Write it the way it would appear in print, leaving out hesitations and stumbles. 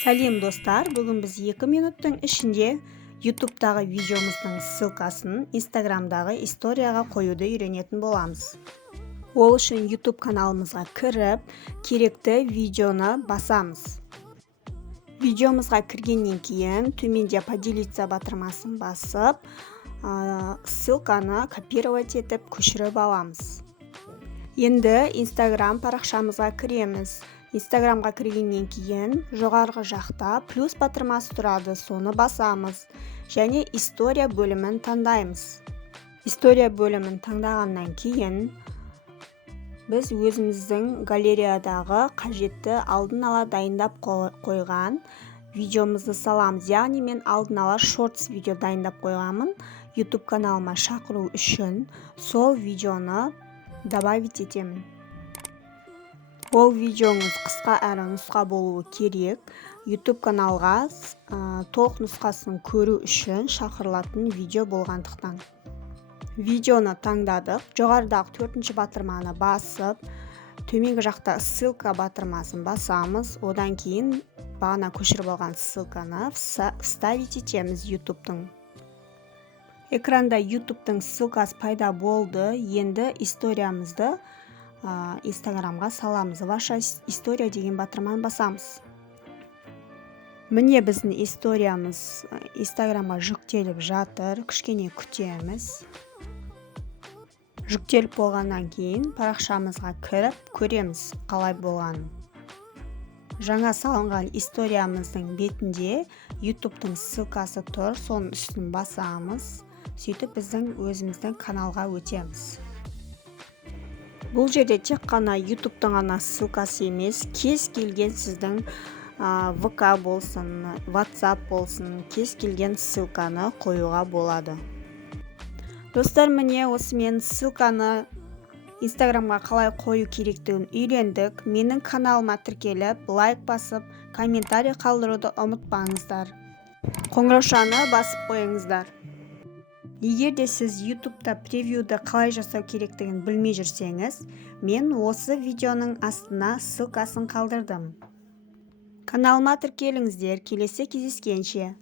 Сәлем достар, бүгін біз 2 минуттың ішінде YouTube'дағы видеомыздың ссылкасын Instagram'дағы историяға қоюды үйренетін боламыз. Ол үшін YouTube каналымызға кіріп, керекті видеоны басамыз. Видеомызға кіргеннен кейін төменде поделиться батырмасын басып, ссылканы копировать етіп көшіріп аламыз. Енді Instagram парақшамызға кіреміз. Instagramға кіргеннен кейін жоғарғы жақта плюс батырмасы тұрады, соны басамыз. Және история бөлімін таңдаймыз. История бөлімін таңдағаннан кейін біз өзіміздің галереядағы қажетті алдын ала дайындап қойған видеомызды саламыз. Яғни мен алдын ала шортс видео дайындап қойғанмын. YouTube каналыма шақыру үшін сол видеоны добавить етемін. Ол видеоңыз қысқа әрі нұсқа болуы керек. YouTube каналға толық нұсқасын көру үшін шақырылатын видео болғандықтан. Видеоны таңдадық. Жоғарыдағы 4-ші батырманы басып, төменгі жақта ссылка батырмасын басамыз. Одан кейін бағана көшіріп алған ссылканы вставить етеміз YouTube'тың. Экранда YouTube'тың ссылкасы пайда болды. Енді историямызды Instagramға саламыз. Ваша история деген батырманы басамыз. Міне біздің историямыз Instagramға жүктеліп жатыр. Кішкене күтеміз. Жүктеліп болғаннан кейін парақшамызға кіріп көреміз қалай болғанын. Жаңа салынған историямыздың бетінде YouTube'тың ссылкасы тұр. Соның үстін басамыз. Сөйтіп біздің өзіміздің каналға өтеміз. Бұл жерде тек қана YouTube'тың ғана ссылкасы емес, кез келген сіздің VK болсын, WhatsApp болсын, кез келген ссылканы қоюға болады. Достар, міне осымен ссылканы Instagramға қалай қою керектігін үйрендік. Менің каналыма тіркеліп, лайк басып, комментарий қалдыруды ұмытпаңыздар. Қоңыраушаны басып қойыңыздар. Егер де сіз YouTube'да превьюді қалай жасау керектігін білмей жүрсеңіз, мен осы видеоның астына ссылкасын қалдырдым. Каналыма тіркеліңіздер, келесі кездескенше.